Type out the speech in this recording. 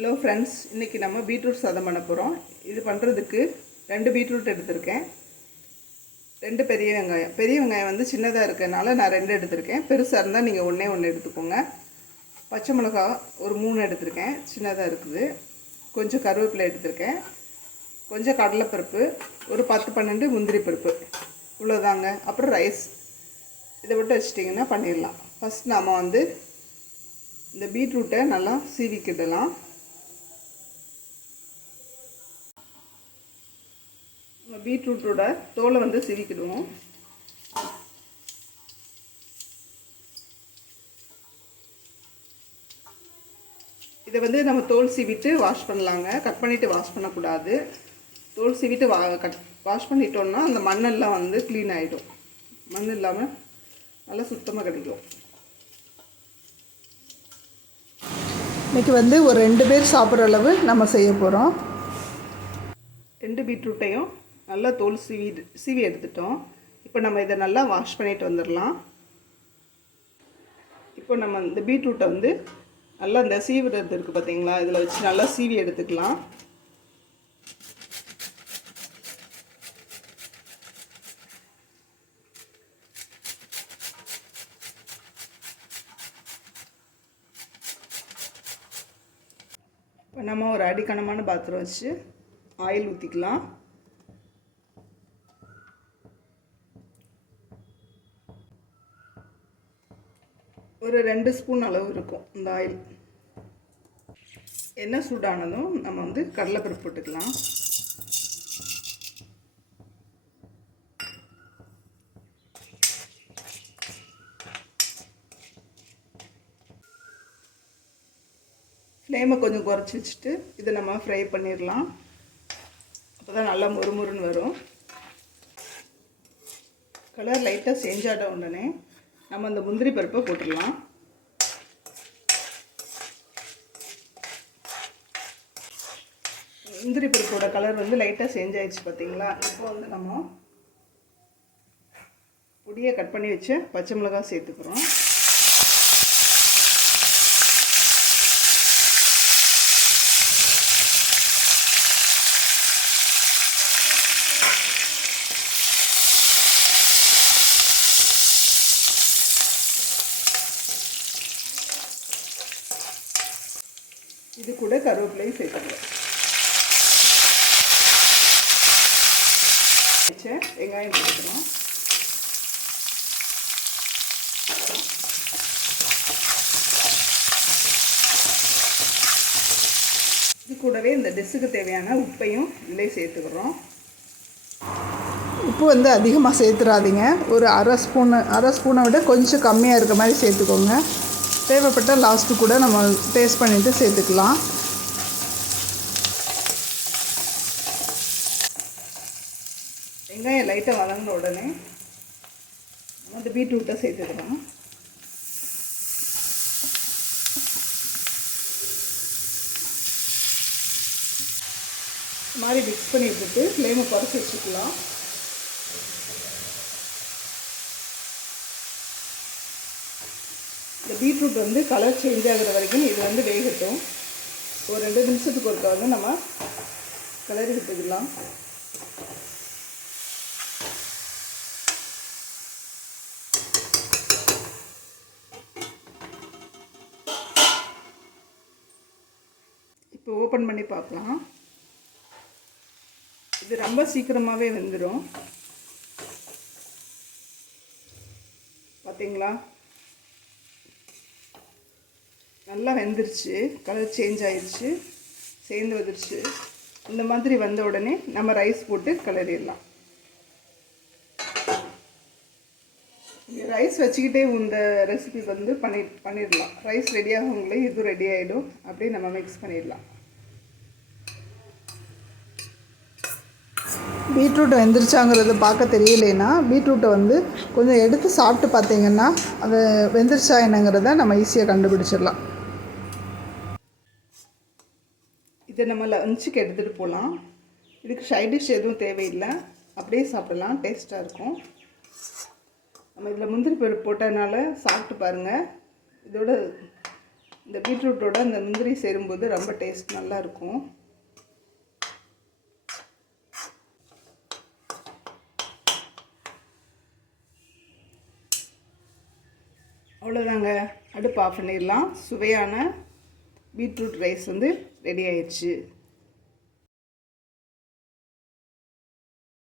Hello friends, இன்றைக்கி நம்ம beetroot சாதம் பண்ண போகிறோம். இது பண்ணுறதுக்கு 2 பீட்ரூட் எடுத்திருக்கேன். 2 பெரிய வெங்காயம் வந்து சின்னதாக இருக்கிறதுனால நான் 2 எடுத்திருக்கேன். பெருசாக இருந்தால் நீங்கள் ஒன்று எடுத்துக்கோங்க. பச்சை மிளகா ஒரு 3 எடுத்திருக்கேன், சின்னதாக இருக்குது. கொஞ்சம் கருவேப்பிலை எடுத்திருக்கேன். கொஞ்சம் கடலைப்பருப்பு, ஒரு 10-12 முந்திரி பருப்பு, இவ்வளோதாங்க. அப்புறம் ரைஸ். இதை விட்டு வச்சிட்டிங்கன்னா பண்ணிடலாம். ஃபஸ்ட் நாம் வந்து இந்த பீட்ரூட்டை நல்லா சீவிக்கிடலாம். பீட்ரூட்டோட தோலை வந்து சீவிக்கிடுவோம். இதை வந்து நம்ம தோல் சீவிட்டு வாஷ் பண்ணலாங்க. கட் பண்ணிவிட்டு வாஷ் பண்ணக்கூடாது. தோல் சீவிட்டு வாஷ் பண்ணிட்டோன்னா அந்த மண்ணெல்லாம் வந்து க்ளீன் ஆகிடும். மண் இல்லாமல் நல்லா சுத்தமாக கிடைக்கும். இன்றைக்கி வந்து ஒரு 2 பேர் சாப்பிட்ற அளவு நம்ம செய்ய போகிறோம். 2 பீட்ரூட்டையும் நல்லா தோல் சீவி எடுத்துட்டோம். இப்போ நம்ம இதை நல்லா வாஷ் பண்ணிட்டு வந்துடலாம். இப்போ நம்ம இந்த பீட்ரூட்டை வந்து நல்லா இந்த சீவுறது இருக்குது பார்த்தீங்களா, இதில் வச்சு நல்லா சீவி எடுத்துக்கலாம். இப்போ நம்ம ஒரு அடிக்கனமான பாத்திரம் வச்சு ஆயில் ஊற்றிக்கலாம். ஒரு 2 ஸ்பூன் அளவு இருக்கும் இந்த ஆயில். எண்ணெய் சூடானதும் நம்ம வந்து கடலைப்பருப்பு போட்டுக்கலாம். ஃப்ளேமை கொஞ்சம் குறைச்சி வச்சுட்டு இதை நம்ம ஃப்ரை பண்ணிடலாம். அப்போ தான் நல்லா முறுமுறுன்னு வரும். கலர் லைட்டாக சேஞ்ச் ஆகிட்ட உடனே நம்ம அந்த முந்திரி பருப்பை போட்டுடலாம். முந்திரி பருப்போட கலர் வந்து லைட்டாக சேஞ்ச் ஆகிடுச்சு பார்த்தீங்களா. இப்போ வந்து நம்ம பொடியை கட் பண்ணி வச்சு பச்சை மிளகாய் சேர்த்துக்கிறோம். இது கூட கருவேப்பிலையும் சேர்த்துக்கலாம். வெங்காயம் சேர்த்துக்கிறோம். இது கூடவே இந்த டிஷ்ஷுக்கு தேவையான உப்பையும் இதிலே சேர்த்துக்கிறோம். உப்பு வந்து அதிகமாக சேர்த்துடாதீங்க. ஒரு அரை ஸ்பூனை விட கொஞ்சம் கம்மியாக இருக்க மாதிரி சேர்த்துக்கோங்க. தேவைப்பட்ட லாஸ்ட்டு கூட நம்ம டேஸ்ட் பண்ணிவிட்டு சேர்த்துக்கலாம். வெங்காயம் லைட்டாக வதங்கின உடனே அந்த பீட்ரூட்டை சேர்த்துக்கலாம். இது மாதிரி மிக்ஸ் பண்ணி விட்டுட்டு ஃப்ளேமை குறைச்சி வச்சுக்கலாம். இந்த பீட்ரூட் வந்து கலர் சேஞ்ச் ஆகிற வரைக்கும் இது வந்து வேகட்டும். ஒரு 2 நிமிஷத்துக்கு ஒருக்கா வந்து நம்ம கலரி விட்டுக்கலாம். இப்போ ஓப்பன் பண்ணி பார்க்கலாம். இது ரொம்ப சீக்கிரமாகவே வெந்துடும். பார்த்தீங்களா, நல்லா வெந்துருச்சு. கலர் சேஞ்ச் ஆயிடுச்சு, சேர்ந்து வந்துருச்சு. இந்த மாதிரி வந்த உடனே நம்ம ரைஸ் போட்டு கிளறிடலாம். ரைஸ் வச்சுக்கிட்டே இந்த ரெசிபி வந்து பண்ணிடலாம். ரைஸ் ரெடி ஆகுங்களே இது ரெடி ஆகிடும். அப்படியே நம்ம மிக்ஸ் பண்ணிடலாம். பீட்ரூட் வெந்துருச்சாங்கிறது பார்க்க தெரியலைன்னா பீட்ரூட்டை வந்து கொஞ்சம் எடுத்து சாப்பிட்டு பார்த்தீங்கன்னா அது வெந்துருச்சா என்னங்கிறத நம்ம ஈஸியாக கண்டுபிடிச்சிடலாம். இதை நம்ம லஞ்சுக்கு எடுத்துகிட்டு போகலாம். இதுக்கு சைட் டிஷ் எதுவும் தேவையில்லை, அப்படியே சாப்பிடலாம். டேஸ்ட்டாக இருக்கும். நம்ம இதில் முந்திரி பருப்பு போட்டதுனால சாப்பிட்டு பாருங்கள். இதோட இந்த பீட்ரூட்டோட அந்த முந்திரி சேரும்போது ரொம்ப டேஸ்ட் நல்லாயிருக்கும். அவ்வளோதாங்க, அடுப்பு ஆஃப் பண்ணிடலாம். சுவையான பீட்ரூட் ரைஸ் வந்து ரெடி ஆயிடுச்சு.